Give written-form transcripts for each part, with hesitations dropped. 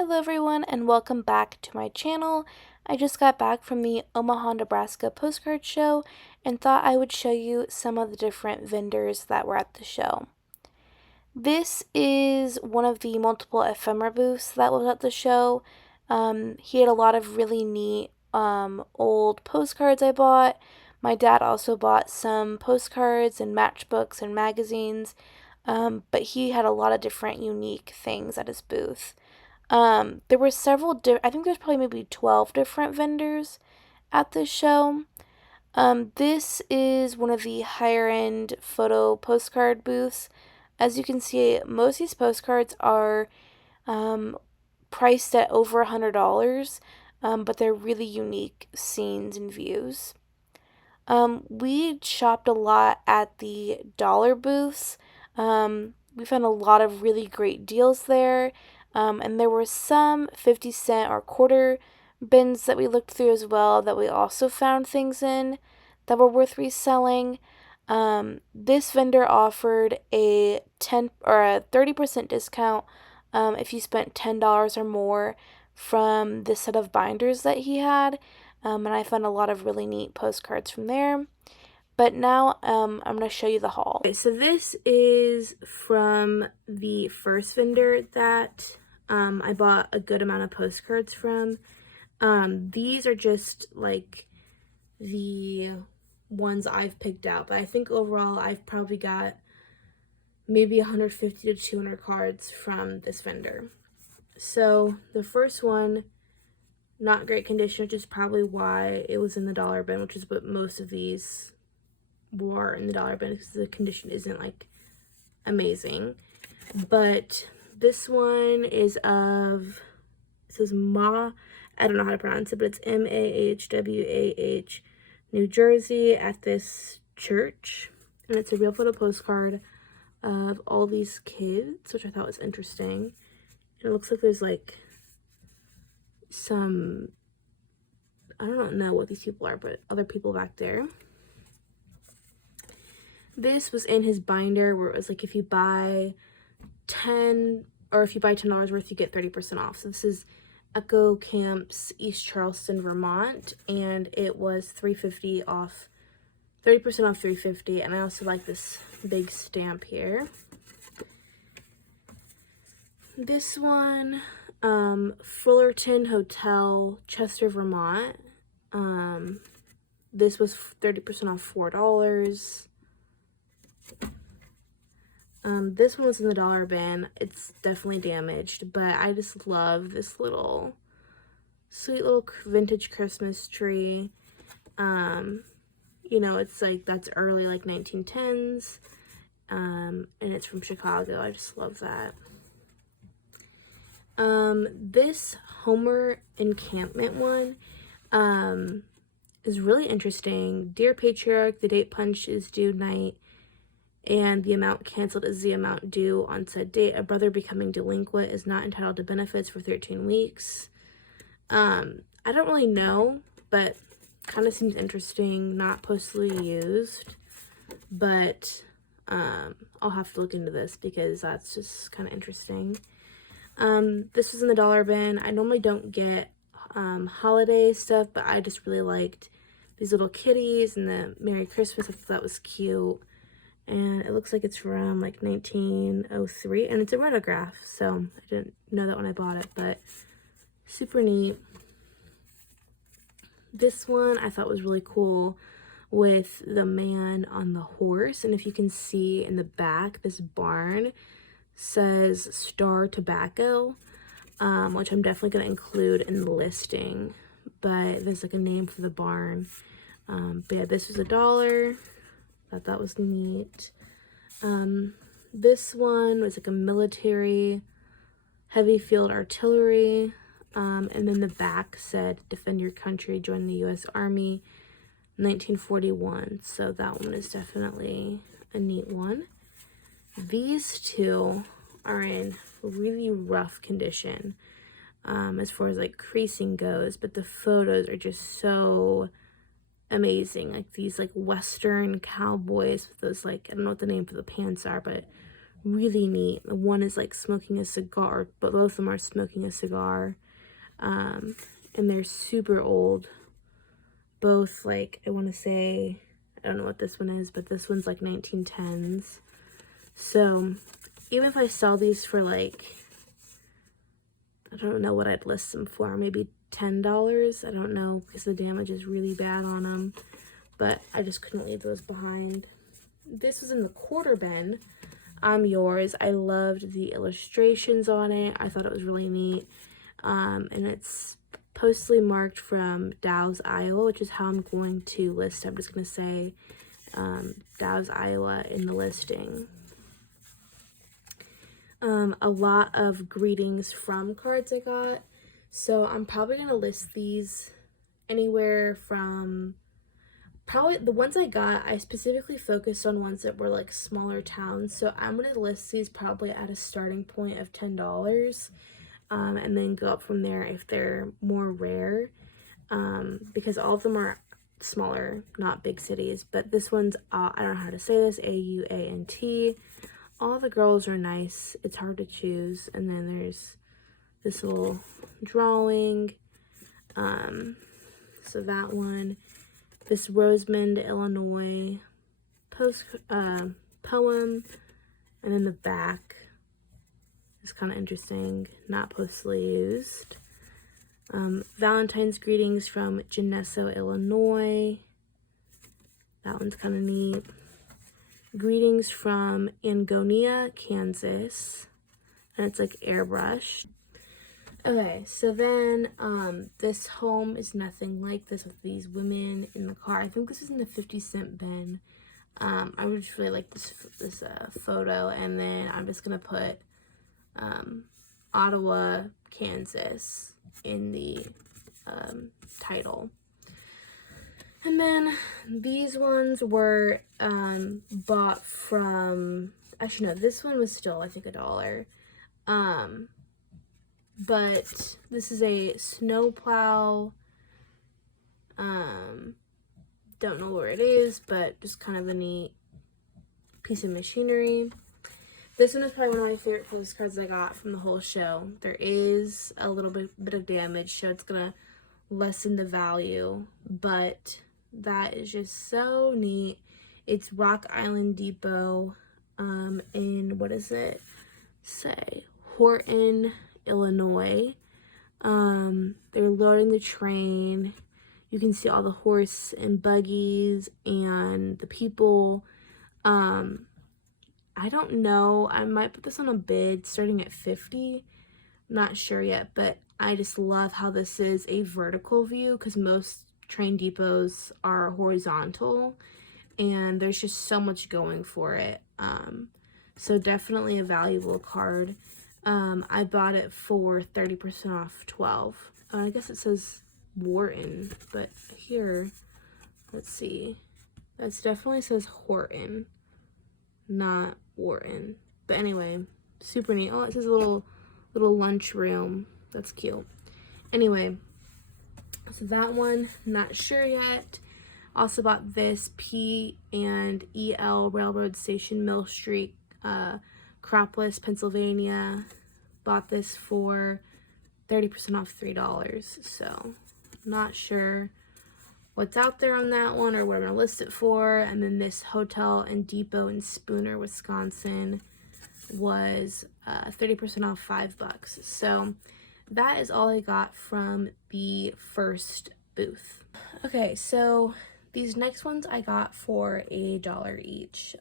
Hello everyone and welcome back to my channel. I just got back from the Omaha, Nebraska postcard show and thought I would show you some of the different vendors that were at the show. This is one of the multiple ephemera booths that was at the show. He had a lot of really neat old postcards I bought. My dad also bought some postcards and matchbooks and magazines, but he had a lot of different unique things at his booth. There were I think there's probably maybe 12 different vendors at this show. This is one of the higher end photo postcard booths. As you can see, most of these postcards are um, priced at over $100, but they're really unique scenes and views. We shopped a lot at the dollar booths. We found a lot of really great deals there. And there were some 50-cent or quarter bins that we looked through as well that we also found things in that were worth reselling. This vendor offered a 10 or a 30% discount if you spent $10 or more from the set of binders that he had. And I found a lot of really neat postcards from there. But now I'm going to show you the haul. Okay, so this is from the first vendor that I bought a good amount of postcards from. These are just like the ones I've picked out, but I think overall I've probably got maybe 150 to 200 cards from this vendor. So the first one, not great condition, which is probably why it was in the dollar bin, which is what most of these were in the dollar bin, because the condition isn't like amazing. But this one is of, it says I don't know how to pronounce it, but it's Mahwah, New Jersey, at this church. And it's a real photo postcard of all these kids, which I thought was interesting. And it looks like there's like some, I don't know what these people are, but other people back there. This was in his binder where it was like if you buy $10 worth, you get 30% off. So this is Echo Camps, East Charleston, Vermont, and it was $3.50 off, 30% off $3.50. And I also like this big stamp here. This one, Fullerton Hotel, Chester, Vermont. This was 30% off $4. This one was in the dollar bin. It's definitely damaged, but I just love this little sweet little vintage Christmas tree. You know, it's like that's early like 1910s. And it's from Chicago. I just love that. This Homer encampment one is really interesting. Dear Patriarch, the date punched is due night, and the amount canceled is the amount due on said date. A brother becoming delinquent is not entitled to benefits for 13 weeks. I don't really know, but kind of seems interesting. Not postally used, but I'll have to look into this because that's just kind of interesting. This was in the dollar bin. I normally don't get holiday stuff, but I just really liked these little kitties and the Merry Christmas. I thought that was cute. And it looks like it's from like 1903, and it's a rotograph, so I didn't know that when I bought it, but super neat. This one I thought was really cool with the man on the horse, and if you can see in the back, this barn says Star Tobacco, which I'm definitely going to include in the listing, but there's like a name for the barn. But yeah, this was $1. Thought that was neat. This one was like a military heavy field artillery, and then the back said defend your country, join the U.S. Army, 1941. So that one is definitely a neat one. These two are in really rough condition as far as like creasing goes, but the photos are just so amazing. Like these like Western cowboys with those like, I don't know what the name for the pants are, but really neat. One is like smoking a cigar, but both of them are smoking a cigar. And they're super old. Both, like, I want to say, I don't know what this one is, but this one's like 1910s. So even if I sell these for like, I don't know what I'd list them for, maybe $10. I don't know, because the damage is really bad on them, but I just couldn't leave those behind. This was in the quarter bin. I'm Yours. I loved the illustrations on it. I thought it was really neat. And it's postally marked from Dow's, Iowa, which is how I'm going to list. I'm just going to say Dow's, Iowa in the listing. A lot of greetings from cards I got. So I'm probably going to list these anywhere from, probably the ones I got, I specifically focused on ones that were like smaller towns. So I'm going to list these probably at a starting point of $10. And then go up from there if they're more rare, because all of them are smaller, not big cities. But this one's, I don't know how to say this, A-U-A-N-T. All the girls are nice. It's hard to choose. And then there's this little drawing. So that one, this Rosemond, Illinois poem, and then the back is kind of interesting, not postally used. Valentine's greetings from Geneso, Illinois. That one's kind of neat. Greetings from Angonia, Kansas. And it's like airbrushed. Okay, so then this home is nothing like this with these women in the car. I think this is in the 50-cent bin. I would just really like this photo, and then I'm just gonna put Ottawa, Kansas in the title. And then these ones were bought from, actually no, this one was still I think $1. But this is a snowplow. Don't know where it is, but just kind of a neat piece of machinery. This one is probably one of my favorite postcards I got from the whole show. There is a little bit of damage, so it's gonna lessen the value, but that is just so neat. It's Rock Island Depot in, what does it say? Horton, Illinois. They're loading the train. You can see all the horse and buggies and the people. I don't know, I might put this on a bid starting at $50. Not sure yet, but I just love how this is a vertical view, because most train depots are horizontal, and there's just so much going for it. So definitely a valuable card. I bought it for 30% off $12. I guess it says Wharton, but here, let's see. That definitely says Horton, not Wharton. But anyway, super neat. Oh, it says a little lunch room. That's cute. Anyway, so that one, not sure yet. Also bought this P&EL Railroad Station, Mill Street, Cropolis, Pennsylvania. Bought this for 30% off $3. So not sure what's out there on that one or what I'm gonna list it for. And then this Hotel and Depot in Spooner, Wisconsin was 30% off $5. So that is all I got from the first booth. Okay, so these next ones I got for $1 each.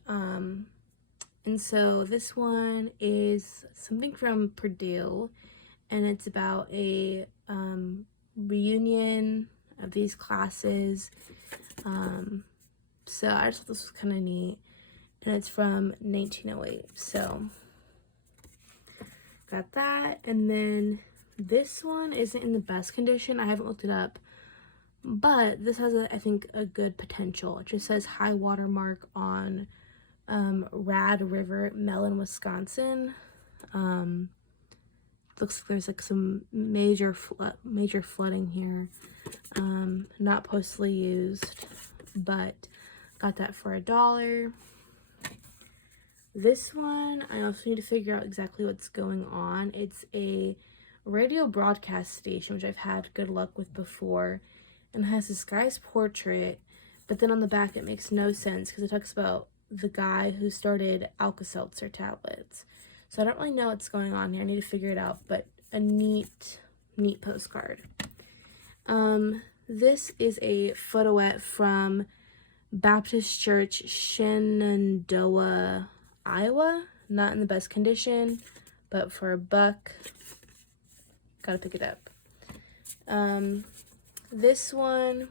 And so this one is something from Purdue, and it's about a reunion of these classes. So I just thought this was kind of neat, and it's from 1908. So got that. And then this one isn't in the best condition. I haven't looked it up, but this has I think a good potential. It just says high water mark on Rad River, Mellon, Wisconsin. Looks like there's like some major flooding here. Not postally used, but got that for $1. This one, I also need to figure out exactly what's going on. It's a radio broadcast station, which I've had good luck with before, and it has this guy's portrait, but then on the back it makes no sense because it talks about the guy who started Alka-Seltzer tablets. So I don't really know what's going on here. I need to figure it out, but a neat postcard. This is a photoette from Baptist Church, Shenandoah, Iowa. Not in the best condition, but for $1, gotta pick it up. This one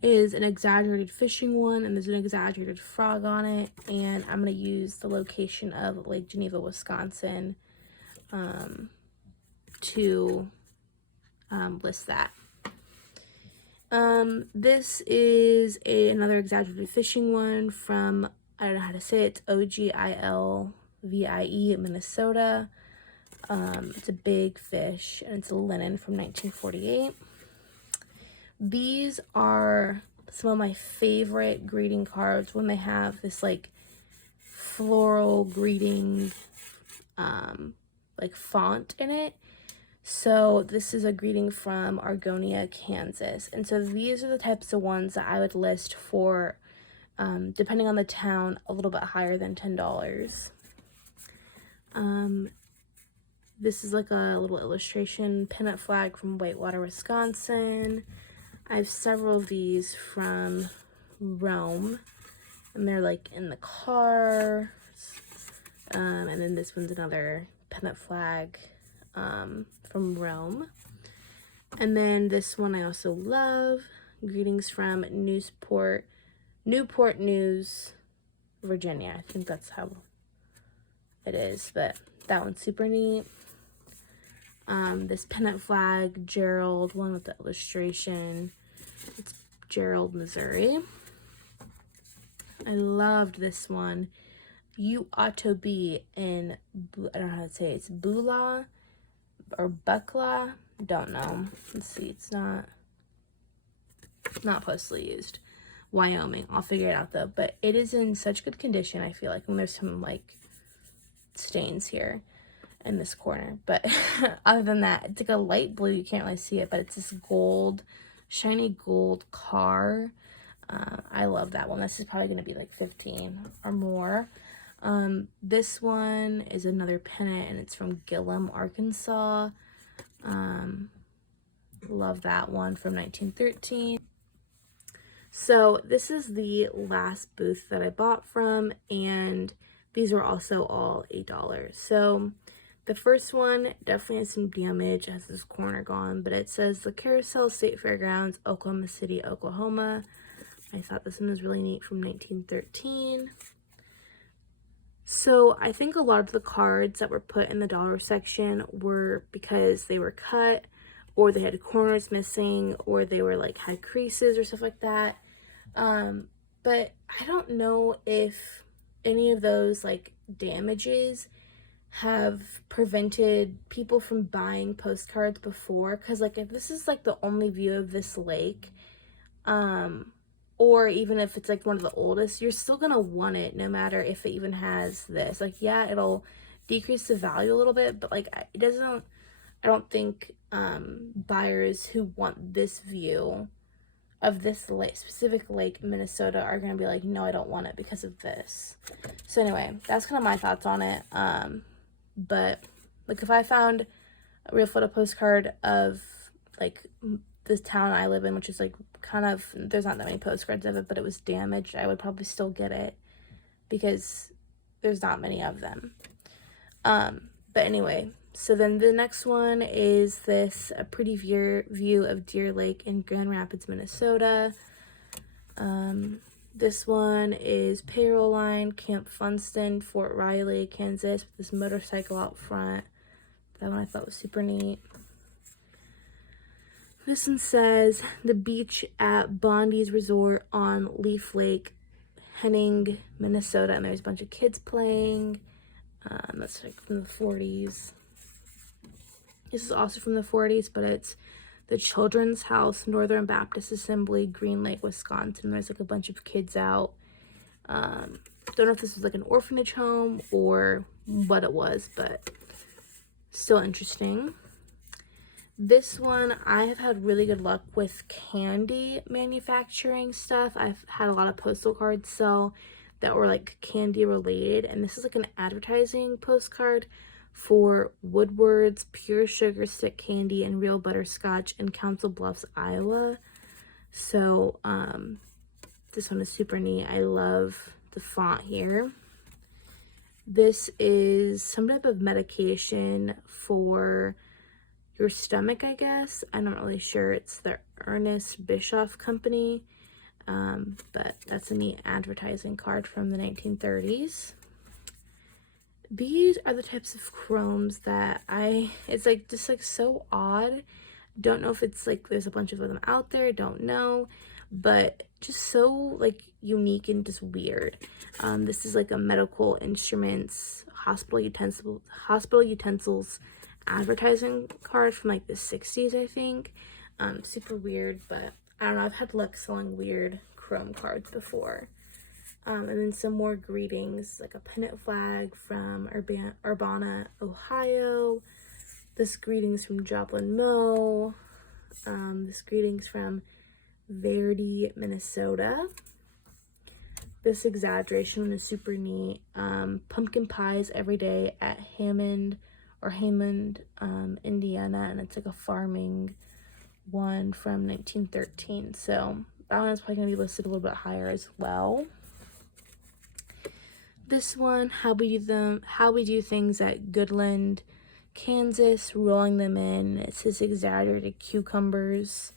is an exaggerated fishing one, and there's an exaggerated frog on it, and I'm gonna use the location of Lake Geneva, Wisconsin, to list that. This is another exaggerated fishing one from, I don't know how to say it, it's Ogilvie, Minnesota. It's a big fish, and it's a linen from 1948. These are some of my favorite greeting cards when they have this like floral greeting like font in it. So this is a greeting from Argonia, Kansas. And so these are the types of ones that I would list for, depending on the town, a little bit higher than $10. This is like a little illustration pennant flag from Whitewater, Wisconsin. I have several of these from Rome, and they're like in the car. And then this one's another pennant flag from Rome. And then this one I also love. Greetings from Newport News, Virginia. I think that's how it is, but that one's super neat. This pennant flag, Gerald, one with the illustration. It's Gerald, Missouri. I loved this one. You ought to be in, I don't know how to say it. It's Bula or Buckla. Don't know. Let's see. It's not postally used. Wyoming. I'll figure it out though. But it is in such good condition, I feel like. And there's some like stains here in this corner. But other than that, it's like a light blue. You can't really see it, but it's this gold, shiny gold car. I love that one. This is probably going to be like 15 or more. This one is another pennant, and it's from Gillum, Arkansas. Love that one from 1913. So this is the last booth that I bought from, and these were also all $8. So the first one definitely has some damage. It has this corner gone, but it says the Carousel State Fairgrounds, Oklahoma City, Oklahoma. I thought this one was really neat, from 1913. So I think a lot of the cards that were put in the dollar section were because they were cut, or they had corners missing, or they were like had creases or stuff like that. But I don't know if any of those like damages have prevented people from buying postcards before, because like if this is like the only view of this lake, or even if it's like one of the oldest, you're still gonna want it no matter if it even has this. Like, yeah, it'll decrease the value a little bit, but like it doesn't, I don't think buyers who want this view of this lake, specific lake in Minnesota, are gonna be like, no, I don't want it because of this. So anyway, that's kind of my thoughts on it. But like if I found a real photo postcard of like this town I live in, which is like kind of, there's not that many postcards of it, but it was damaged, I would probably still get it because there's not many of them. But anyway, so then the next one is this, a pretty view of Deer Lake in Grand Rapids, Minnesota. This one is Payroll Line, Camp Funston, Fort Riley, Kansas, with this motorcycle out front. That one I thought was super neat. This one says the beach at Bondi's Resort on Leaf Lake, Henning, Minnesota, and there's a bunch of kids playing. That's like from the 40s. This is also from the 40s, but it's the Children's House, Northern Baptist Assembly, Green Lake, Wisconsin. There's like a bunch of kids out. Don't know if this was like an orphanage home or what it was, but still interesting. This one, I have had really good luck with candy manufacturing stuff. I've had a lot of postal cards sell that were like candy related, and this is like an advertising postcard for Woodward's Pure Sugar Stick Candy and Real Butterscotch in Council Bluffs, Iowa. So this one is super neat. I love the font here. This is some type of medication for your stomach, I guess. I'm not really sure. It's the Ernest Bischoff Company. But that's a neat advertising card from the 1930s. These are the types of chromes that it's like just like so odd. Don't know if it's like there's a bunch of them out there, don't know, but just so like unique and just weird. This is like a medical instruments, hospital utensils advertising card from like the 60s, I think. Super weird, but I don't know, I've had luck selling weird chrome cards before. And then some more greetings, like a pennant flag from Urbana, Ohio. This greetings from Joplin Mill. This greetings from Verdi, Minnesota. This exaggeration one is super neat. Pumpkin pies every day at Hammond, Indiana, and it's like a farming one from 1913. So that one is probably going to be listed a little bit higher as well. This one, how we do things at Goodland, Kansas, rolling them in. It says exaggerated cucumbers.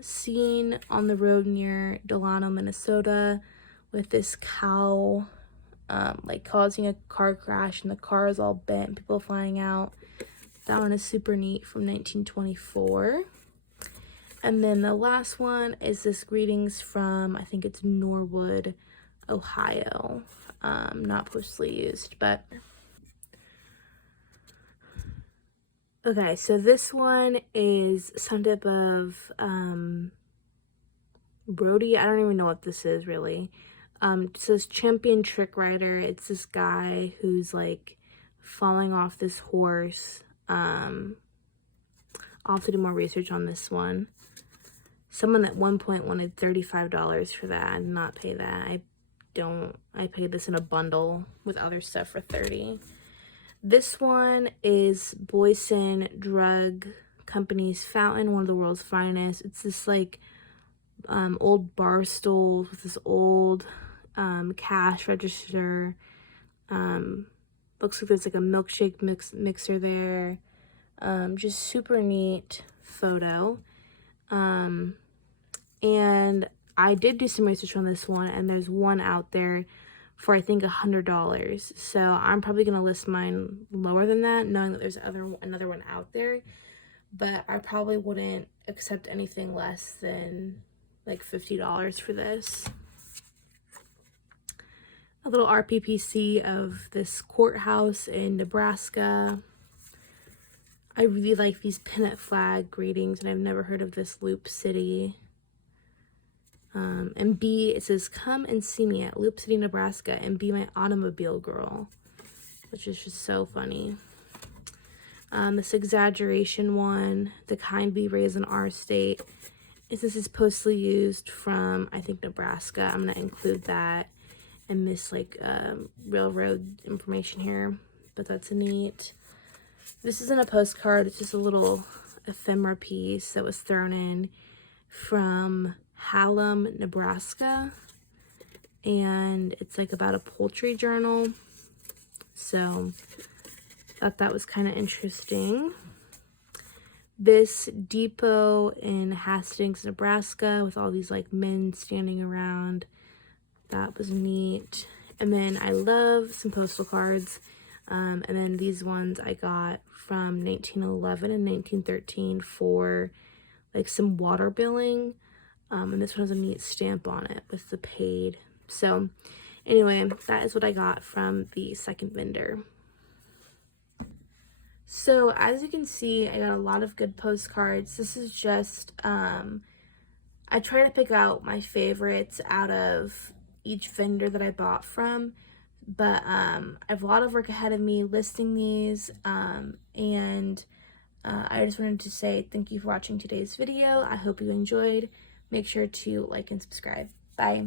Seen on the road near Delano, Minnesota, with this cow like causing a car crash, and the car is all bent and people flying out. That one is super neat from 1924. And then the last one is this greetings from, I think it's Norwood, Ohio. Not postally used, but okay, so this one is some type of Brody. I don't even know what this is really. It says champion trick rider. It's this guy who's like falling off this horse. I'll have to do more research on this one. Someone at one point wanted $35 for that. I did not pay that. I paid this in a bundle with other stuff for $30. This one is Boyson Drug Company's Fountain, one of the world's finest. It's this like old bar stool with this old cash register. Looks like there's like a milkshake mixer there. Just super neat photo. And I did do some research on this one, and there's one out there for I think $100. So I'm probably gonna list mine lower than that, knowing that there's another one out there. But I probably wouldn't accept anything less than like $50 for this. A little RPPC of this courthouse in Nebraska. I really like these pennant flag greetings, and I've never heard of this Loop City. And B, it says, come and see me at Loop City, Nebraska, and be my automobile girl, which is just so funny. This exaggeration one, the kind we raise in our state. This is postally used from, I think, Nebraska. I'm going to include that in this, like, railroad information here, but that's neat. This isn't a postcard. It's just a little ephemera piece that was thrown in from Hallam, Nebraska, and it's like about a poultry journal, so thought that was kind of interesting. This depot in Hastings, Nebraska, with all these like men standing around, that was neat. And then I love some postal cards, and then these ones I got from 1911 and 1913 for like some water billing. And this one has a neat stamp on it with the paid. So anyway, that is what I got from the second vendor. So as you can see, I got a lot of good postcards. This is just, I try to pick out my favorites out of each vendor that I bought from. But I have a lot of work ahead of me listing these, and I just wanted to say thank you for watching today's video. I hope you enjoyed. Make sure to like and subscribe. Bye.